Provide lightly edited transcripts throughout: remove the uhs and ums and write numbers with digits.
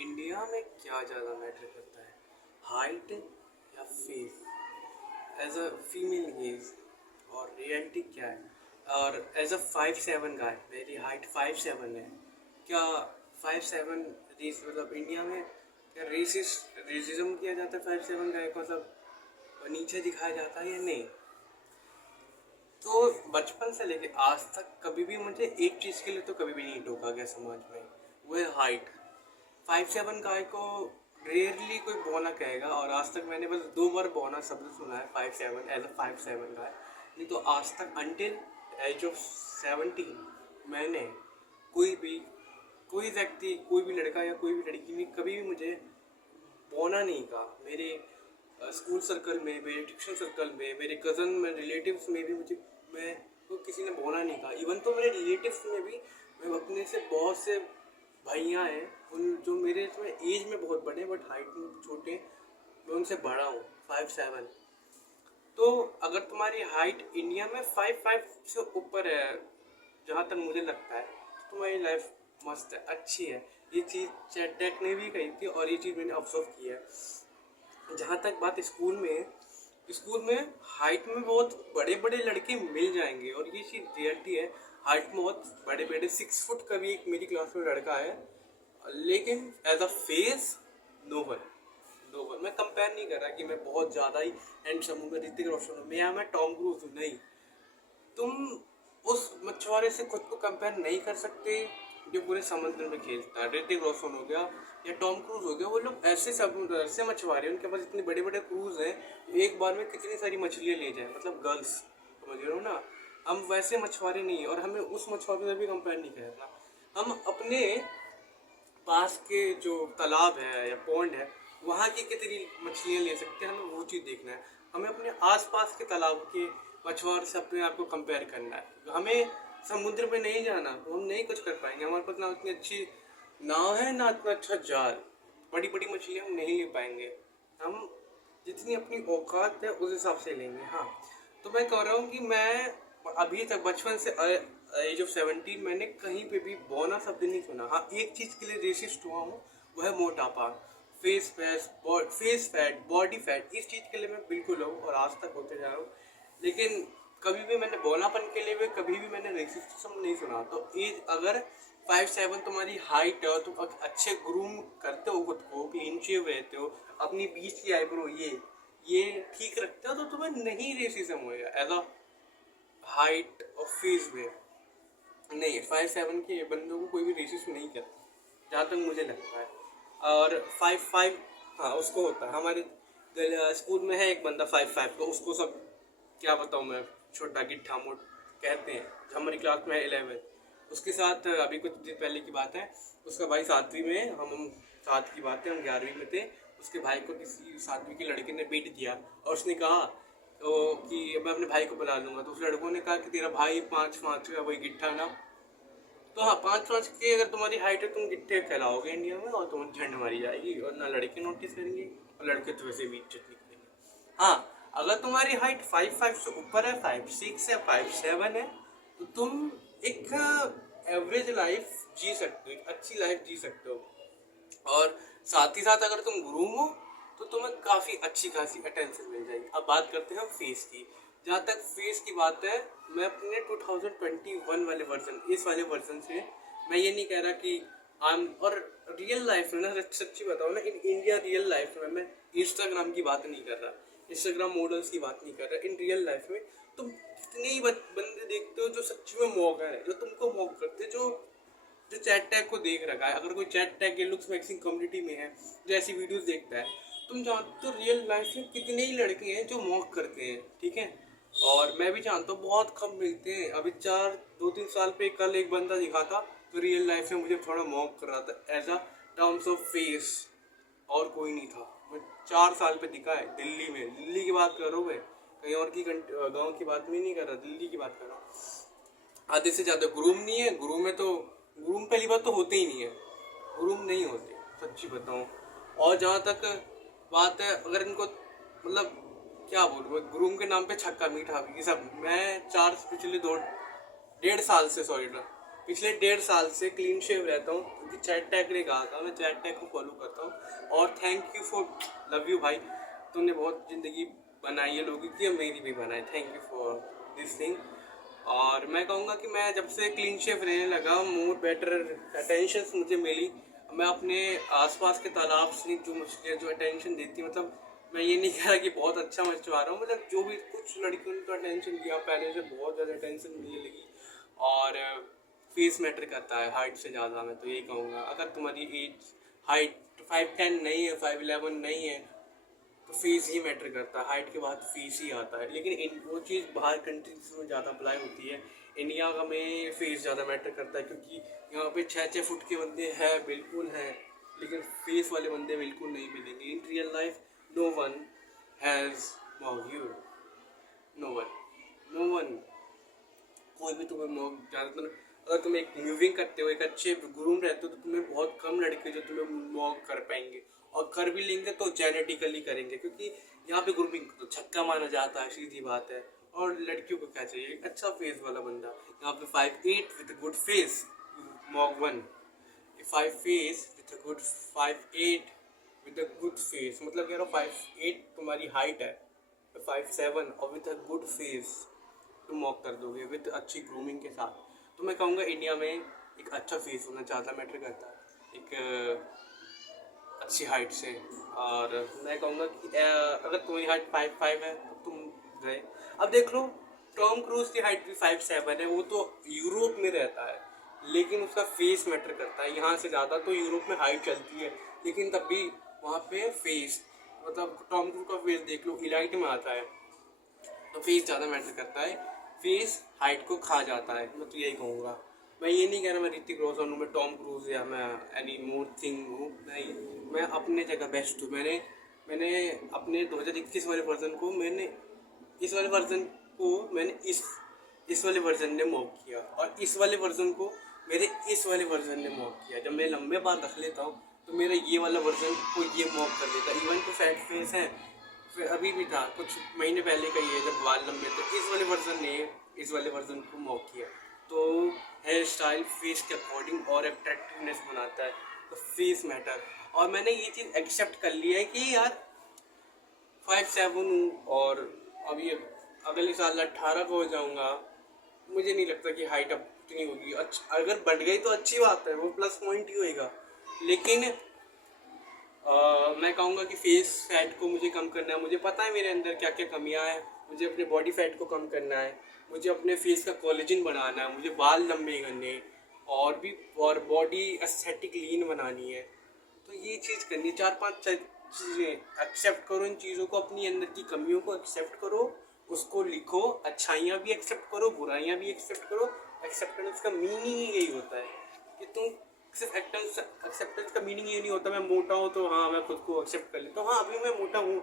India में क्या ज़्यादा मैटर करता है, हाइट या face? As a female gaze और रियलिटी क्या है? और एज अ 5'7" गाय, मेरी हाइट 5'7" है। क्या 5'7" रेस मतलब इंडिया में क्या रेसिज्म किया जाता है? 5'7" गाय को सब नीचे दिखाया जाता है या नहीं? तो बचपन से लेके आज तक कभी भी मुझे एक चीज़ के लिए तो कभी भी नहीं टोका गया समाज में, वो है हाइट। 5'7" गाय को रेयरली कोई बौना कहेगा, और आज तक मैंने बस 2 बार बौना शब्द सुना है 5'7" एज अ 5'7" गाय। नहीं तो आज तक अंटिल एज ऑफ 17 मैंने कोई व्यक्ति, कोई भी लड़का या कोई भी लड़की ने कभी भी मुझे बौना नहीं कहा। मेरे स्कूल सर्कल में, मेरे ट्यूशन सर्कल में, मेरे कज़न में, रिलेटिव्स में भी मुझे मैं को किसी ने बौना नहीं कहा। इवन तो मेरे रिलेटिव्स में भी मैं अपने से बहुत से भैया हैं उन जो मेरे में एज में बहुत बड़े बट हाइट में छोटे, मैं उनसे बड़ा हूँ 5'7". तो अगर तुम्हारी हाइट इंडिया में 5'5" से ऊपर है, जहाँ तक मुझे लगता है, तो तुम्हारी लाइफ मस्त है, अच्छी है। ये चीज़ चैट टेक ने भी कही थी और ये चीज़ मैंने ऑब्जर्व की है। जहाँ तक बात स्कूल में है, स्कूल में हाइट में बहुत बड़े बड़े लड़के मिल जाएंगे और ये चीज़ रियलिटी है। हाइट में बहुत बड़े बड़े 6 फुट का भी एक मेरी क्लास में लड़का है, लेकिन as a face no one, no one. मैं कंपेयर नहीं कर रहा कि मैं बहुत ज़्यादा ही हैंडसम हूँ, मैं ऋतिक रोशन हूँ, मैं टॉम क्रूज हूँ, नहीं। तुम उस मछुआरे से खुद को कंपेयर नहीं कर सकते जो पूरे समुद्र में खेलता है। ऋतिक रोशन हो गया या टॉम क्रूज हो गया, वो लोग ऐसे समुद्र ऐसे मछुआरे हैं, उनके पास इतने बड़े बड़े क्रूज हैं, एक बार में कितनी सारी मछलियाँ ले जाए, मतलब गर्ल्स, समझ रहे हो ना। हम वैसे मछुआरे नहीं, और हमें उस मछुआरे से भी कंपेयर नहीं करना। हम अपने पास के जो तालाब है या पॉन्ड है, वहाँ की कितनी मछलियाँ ले सकते हैं, हमें वो चीज़ देखना है। हमें अपने आसपास के तालाब के मछुआरे से अपने आप को कंपेयर करना है। हमें समुद्र में नहीं जाना, तो हम नहीं कुछ कर पाएंगे। हमारे पास ना उतनी अच्छी नाव है, ना इतना अच्छा जाल, बड़ी बड़ी मछलियाँ हम नहीं ले पाएंगे। हम जितनी अपनी औकात है उस हिसाब से लेंगे। हाँ, तो मैं कह रहा हूँ कि मैं अभी तक बचपन से एज ऑफ 17 मैंने कहीं पे भी बौना शब्द नहीं सुना। हाँ, एक चीज़ के लिए रेसिस्ट हुआ हूँ, वो है मोटापा, फेस फैट, बॉडी फैट। इस चीज़ के लिए मैं बिल्कुल हूँ और आज तक होते जा रहा हूँ। लेकिन कभी भी मैंने बौनापन के लिए भी कभी भी मैंने रेसिस्टिज्म नहीं सुना। तो एज अगर 5'7" तुम्हारी हाइट है और तुम अच्छे ग्रूम करते हो, खुद को क्लीन शेव रहते हो, अपनी बीच की आईब्रो ये ठीक रखते हो, तो तुम्हें नहीं रेसिज्म होएगा एज अ हाइट और फेस में। नहीं, 5'7" के बंदों को कोई भी रेसिज्म नहीं करता, जहाँ तक मुझे लगता है। और 5'5", हाँ उसको होता है। हमारे स्कूल में है एक बंदा 5'5", तो उसको सब क्या बताऊँ मैं, छोटा गिट्ठा मोट कहते हैं। हमारी क्लास में है 11, उसके साथ अभी कुछ दिन पहले की बात है, उसका भाई 7वीं में, हम 7 की बात है, हम 11वीं में थे। उसके भाई को किसी 7वीं के लड़के ने बीट दिया और उसने कहा तो कि मैं अपने भाई को बुला लूंगा। तो उस लड़कों ने कहा कि तेरा भाई 5'5" का, वही गिट्ठा ना। तो हाँ, 5'5" की अगर तुम्हारी हाइट है, तुम गिट्ठे फैलाओगे इंडिया में और तुम्हें झंड मारी जाएगी, और ना लड़के नोटिस करेंगे और लड़के तो वैसे भी इज्जत नहीं करेंगे। हाँ, अगर तुम्हारी हाइट 5'5" से ऊपर है, 5'6" या 5'7" है, तो तुम एक एवरेज लाइफ जी सकते हो, एक अच्छी लाइफ जी सकते हो। और साथ ही साथ अगर तुम ग्रूम हो तो तुम्हें काफ़ी अच्छी खासी अटेंशन मिल जाएगी। अब बात करते हैं हम फेस की। जहाँ तक फेस की बात है, मैं अपने 2021 वाले वर्जन, इस वाले वर्जन से मैं ये नहीं कह रहा कि और रियल लाइफ में ना, सच्ची बताओ ना, इन इंडिया रियल लाइफ में, मैं इंस्टाग्राम की बात नहीं कर रहा, इंस्टाग्राम मॉडल्स की बात नहीं कर रहा, इन रियल लाइफ में तुम कितने ही बंदे देखते हो जो सच्ची में मॉकर है, जो तुमको मॉक करते, जो जो चैट टैग को देख रखा है। अगर कोई चैट टैग के लुक्स मैक्सिंग कम्युनिटी में है, जो ऐसी वीडियोस देखता है, तुम जानते हो रियल लाइफ में कितने ही लड़के हैं जो मॉक करते हैं, ठीक है। और मैं भी जानता हूँ बहुत कम मिलते हैं। अभी 2-3 साल पे कल एक बंदा दिखा था तो रियल लाइफ में मुझे थोड़ा मॉक कर रहा था as a terms of face, और कोई नहीं था। मैं 4 साल पे दिखा है दिल्ली में, दिल्ली की बात कर रहा हूँ मैं, कहीं और की गाँव की बात भी नहीं कर रहा, दिल्ली की बात कर रहा हूँ। आधे से ज़्यादा ग्रूम नहीं है, ग्रूम में तो ग्रूम पहली बात तो होते ही नहीं है, ग्रूम नहीं होते, सच्ची बताऊँ। और जहाँ तक बात है, अगर इनको मतलब क्या बोलूँ, ग्रूम के नाम पे छक्का मीठा ये सब, मैं पिछले 2-1.5 साल से, सॉरी ना, पिछले 1.5 साल से क्लीन शेव रहता हूँ क्योंकि चैट टैग ने कहा था, मैं चैट टैग को फॉलो करता हूँ। और thank you for, love you भाई, तुमने बहुत ज़िंदगी बनाई है लोगों की, मेरी भी बनाई, thank you for this thing. और मैं कहूँगा कि मैं जब से क्लीन शेव रहने लगा, मोर बेटर अटेंशन मुझे मिली। मैं अपने आसपास के तालाब से जो मछलियाँ जो अटेंशन देती, मतलब मैं ये नहीं कह रहा कि बहुत अच्छा मछुआ रहा हूँ, मतलब जो भी कुछ लड़कियों ने तो अटेंशन दिया, पहले से बहुत ज़्यादा अटेंशन मिलने लगी। और फेस मैटर करता है हाइट से ज़्यादा, मैं तो यही कहूँगा। अगर तुम्हारी एज हाइट 5'10" नहीं है, 5'11" नहीं है, तो फेस ही मैटर करता है, हाइट के बाद फेस ही आता है। लेकिन वो चीज़ बाहर कंट्रीज में ज़्यादा अप्लाई होती है, इंडिया का में फेस ज़्यादा मैटर करता है, क्योंकि यहाँ पे 6-6 फुट के बंदे हैं, बिल्कुल हैं, लेकिन फेस वाले बंदे बिल्कुल नहीं मिलेंगे। In real life no one has you, no one, कोई भी तुम्हें ज़्यादातर, अगर तुम एक मूविंग करते हो, एक अच्छे ग्रूम रहते हो, तो तुम्हें बहुत कम लड़के जो तुम्हें मॉक कर पाएंगे, और कर भी लेंगे तो जेनेटिकली करेंगे, क्योंकि यहाँ पे ग्रूमिंग तो छक्का माना जाता है, सीधी बात है। और लड़कियों को क्या चाहिए, एक अच्छा फेस वाला बंदा। यहाँ पे 5'8" with good face, mock one. 5 face with good 5'8" with a good face, मतलब कह रहा हूँ 5'8" तुम्हारी हाइट है, 5'7" और विद अ गुड फेस तुम मॉक कर दोगे विद अच्छी ग्रूमिंग के साथ। तो मैं कहूँगा इंडिया में एक अच्छा फेस होना ज़्यादा मैटर करता है, एक अच्छी हाइट से। और मैं कहूँगा कि अगर तुम्हारी हाइट 5'5" है तो तुम गए। अब देख लो, टॉम क्रूज की हाइट भी 5'7" है, वो तो यूरोप में रहता है, लेकिन उसका फेस मैटर करता है। यहाँ से ज़्यादा तो यूरोप में हाइट चलती है, लेकिन तब भी वहाँ पे फेस, मतलब टॉम क्रूज का फेस देख लो, इलाइट में आता है, तो फेस ज़्यादा मैटर करता है। फेस हाइट को खा जाता है, मैं तो यही कहूँगा। मैं ये नहीं कह रहा मैं ऋतिक रोशन हूँ, मैं टॉम क्रूज या मैं एनी मोर थिंग हूँ, नहीं, मैं अपने जगह बेस्ट हूँ। मैंने मैंने अपने 2021 वाले वर्जन को, मैंने इस वाले वर्जन को मैंने इस वाले वर्जन ने मॉक किया, और इस वाले वर्जन को मेरे इस वाले वर्जन ने मॉक किया। जब मैं लंबे बाल रख लेता हूँ तो मेरा ये वाला वर्जन को ये मॉक कर देता है। इवन तो सैड फेस है, फिर अभी भी था, कुछ महीने पहले का ही है, जब बाल लंबे थे, इस वाले वर्जन ने इस वाले वर्जन को मॉक किया। तो हेयर स्टाइल फेस के अकॉर्डिंग और अट्रैक्टिवनेस बनाता है, तो फेस मैटर। और मैंने ये चीज़ एक्सेप्ट कर लिया है कि यार 5'7" हूँ, और अभी अगले साल 18 का हो जाऊँगा। मुझे नहीं लगता कि हाइट अब उतनी होगी, अच्छा अगर बढ़ गई तो अच्छी बात है, वो प्लस पॉइंट ही होएगा। लेकिन मैं कहूँगा कि फेस फैट को मुझे कम करना है। मुझे पता है मेरे अंदर क्या क्या कमियाँ हैं, मुझे अपने बॉडी फैट को कम करना है, मुझे अपने फेस का कोलेजन बढ़ाना है, मुझे बाल लंबे करने, और भी, और बॉडी एस्थेटिक लीन बनानी है। तो ये चीज़ करनी, 4-5 चीज़ें एक्सेप्ट करो, इन चीज़ों को, अपनी अंदर की कमियों को एक्सेप्ट करो, उसको लिखो, अच्छाइयाँ भी एक्सेप्ट करो, बुराइयाँ भी एक्सेप्ट करो। एक्सेप्टेंस का मीनिंग ही यही होता है कि तुम सिर्फ एक्सेप्टेंस का मीनिंग ये नहीं होता मैं मोटा हूँ तो हाँ मैं खुद को एक्सेप्ट कर लेता हूँ। हाँ अभी मैं मोटा हूँ,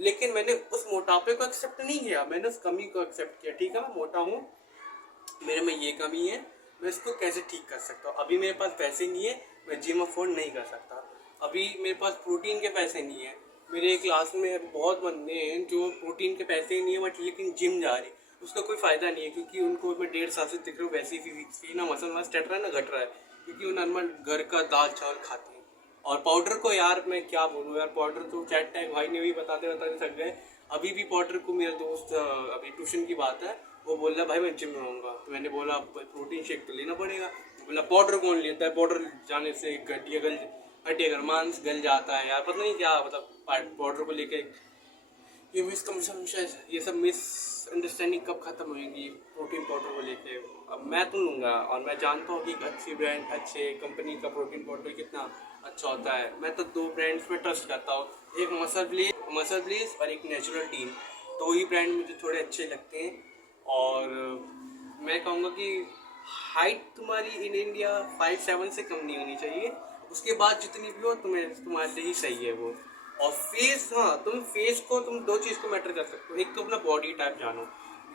लेकिन मैंने उस मोटापे को एक्सेप्ट नहीं किया, मैंने उस कमी को एक्सेप्ट किया। ठीक है, मैं मोटा हूँ, मेरे में ये कमी है, मैं इसको कैसे ठीक कर सकता हूँ। अभी मेरे पास पैसे नहीं है, मैं जिम अफोर्ड नहीं कर सकता। अभी मेरे पास प्रोटीन के पैसे नहीं है। मेरे क्लास में बहुत बंदे हैं जो प्रोटीन के पैसे ही नहीं है बट लेकिन जिम जा रहे, उसका कोई फ़ायदा नहीं है, क्योंकि उनको मैं 1.5 साल से दिख रहा हूँ वैसी ही ना मसल मास चढ़ रहा है ना घट रहा है, क्योंकि वो नॉर्मल घर का दाल चावल खाते हैं। और पाउडर को यार मैं क्या बोलूँ यार, पाउडर तो चैट टैग भाई ने भी बताते बताते थक गए। अभी भी पाउडर को मेरा दोस्त, अभी ट्यूशन की बात है, वो बोल रहा भाई मैं जिम में आऊँगा, तो मैंने बोला प्रोटीन शेक तो लेना पड़ेगा। बोला पाउडर कौन लेता है, पाउडर जाने से हड्डियाँ मांस गल जाता है यार, पता नहीं क्या, मतलब पाउडर को लेके ये ये सब मिसअंडरस्टैंडिंग कब खत्म होगी प्रोटीन पाउडर को लेके। अब मैं तो लूँगा, और मैं जानता हूँ कि एक अच्छी ब्रांड, अच्छे कंपनी का प्रोटीन पाउडर कितना अच्छा होता है। मैं तो 2 ब्रांड्स पे ट्रस्ट करता हूँ, एक मसल ब्लेस और एक नेचुरल टीम। तो ही ब्रांड मुझे थोड़े अच्छे लगते हैं। और मैं कहूँगा कि हाइट तुम्हारी इन इंडिया 5'7" से कम नहीं होनी चाहिए, उसके बाद जितनी भी हो तुम्हारे लिए ही सही है वो। और फेस, हाँ तुम फेस को, तुम 2 चीज़ को मैटर कर सकते हो, एक तो अपना बॉडी टाइप जानो,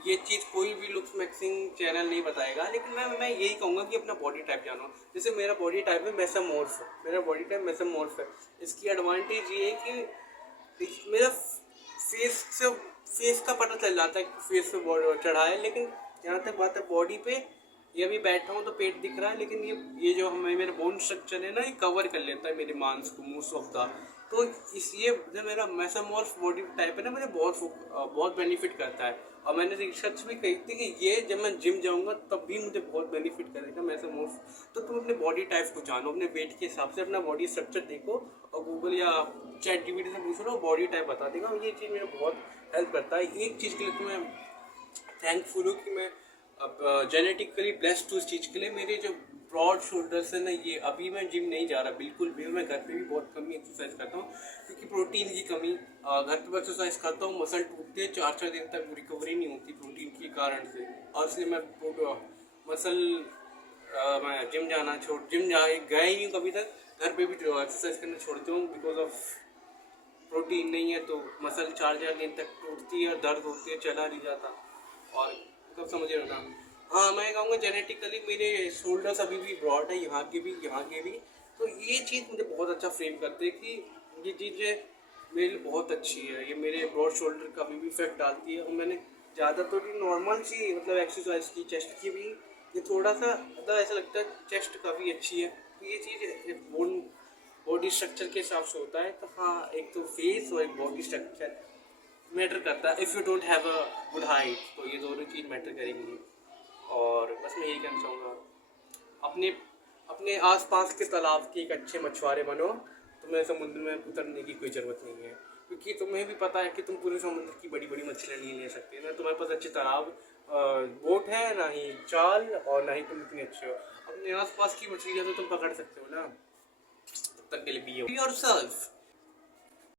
ये चीज़ कोई भी लुक्स मैक्सिंग चैनल नहीं बताएगा, लेकिन मैं यही कहूँगा कि अपना बॉडी टाइप जानो। जैसे मेरा बॉडी टाइप है मेसोमॉर्फ, मेरा बॉडी टाइप मेसोमॉर्फ है। इसकी एडवांटेज ये है कि मेरा फेस का पता चल जाता है कि फेस पे बॉडी चढ़ा है, लेकिन जहाँ तक बात है बॉडी पे, ये अभी बैठा हूँ तो पेट दिख रहा है, लेकिन ये जो हमें मेरा बोन स्ट्रक्चर है ना, ये कवर कर लेता है मेरे मांस को मोस्ट ऑफ द। तो इसलिए जो मेरा मेसोमॉर्फ बॉडी टाइप है ना, मुझे बहुत बेनिफिट करता है। और मैंने रिसर्च भी कही थी कि ये जब मैं जिम जाऊंगा तब भी मुझे बहुत बेनिफिट करेगा मेसोमॉर्फ। तो तुम अपने बॉडी टाइप को जानो, अपने वेट के हिसाब से अपना बॉडी स्ट्रक्चर देखो, और गूगल या चैट जीपीटी से पूछ लो, बॉडी टाइप बता देगा। ये चीज़ मेरे बहुत हेल्प करता है। एक चीज़ के लिए तो मैं थैंकफुल हूँ कि मैं अब जेनेटिकली ब्लेस्ड हूँ इस चीज़ के लिए। मेरे जो ब्रॉड शोल्डर्स है ना, ये अभी मैं जिम नहीं जा रहा बिल्कुल भी। मैं घर पे भी बहुत कम ही एक्सरसाइज करता हूँ, क्योंकि प्रोटीन की कमी। घर पे एक्सरसाइज करता हूँ, मसल टूटते हैं, 4-4 दिन तक रिकवरी नहीं होती प्रोटीन के कारण से। और इसलिए मैं मसल मैं जिम जा गया ही नहीं हूँ कभी तक। घर पे भी एक्सरसाइज करना छोड़ते हूँ, बिकॉज ऑफ प्रोटीन नहीं है। तो मसल 4-4 दिन तक टूटती है, दर्द होती है, चला नहीं जाता। और कब समझ रहे हो ना। हाँ, मैं कहूँगा जेनेटिकली मेरे शोल्डर्स अभी भी ब्रॉड है, यहाँ के भी, यहाँ के भी। तो ये चीज़ मुझे बहुत अच्छा फ्रेम करते हैं कि ये चीज़ें मेरे लिए बहुत अच्छी है। ये मेरे ब्रॉड शोल्डर का भी इफेक्ट डालती है। और मैंने ज़्यादा तो नॉर्मल सी मतलब एक्सरसाइज की, चेस्ट की भी। ये थोड़ा सा मतलब ऐसा लगता है चेस्ट काफ़ी अच्छी है। तो ये चीज़ बोन बॉडी स्ट्रक्चर के हिसाब से होता है। तो हाँ, एक तो फेस और एक बॉडी स्ट्रक्चर मैटर करता है। If you don't have a good height, तो ये दोनों चीज़ मैटर करेंगी। और बस मैं यही कहना चाहूँगा, अपने अपने आसपास के तालाब के एक अच्छे मछुआरे बनो। तुम्हें समुद्र में उतरने की कोई ज़रूरत नहीं है, क्योंकि तुम्हें भी पता है कि तुम पूरे समुद्र की बड़ी बड़ी मछलियाँ नहीं ले सकते ना। तुम्हारे पास अच्छे तालाब बोट है, ना ही चाल, और ना ही तुम इतने अच्छे हो। अपने आसपास की मछलियाँ तो तुम पकड़ सकते हो ना। तब तक के लिए बी योरसेल्फ।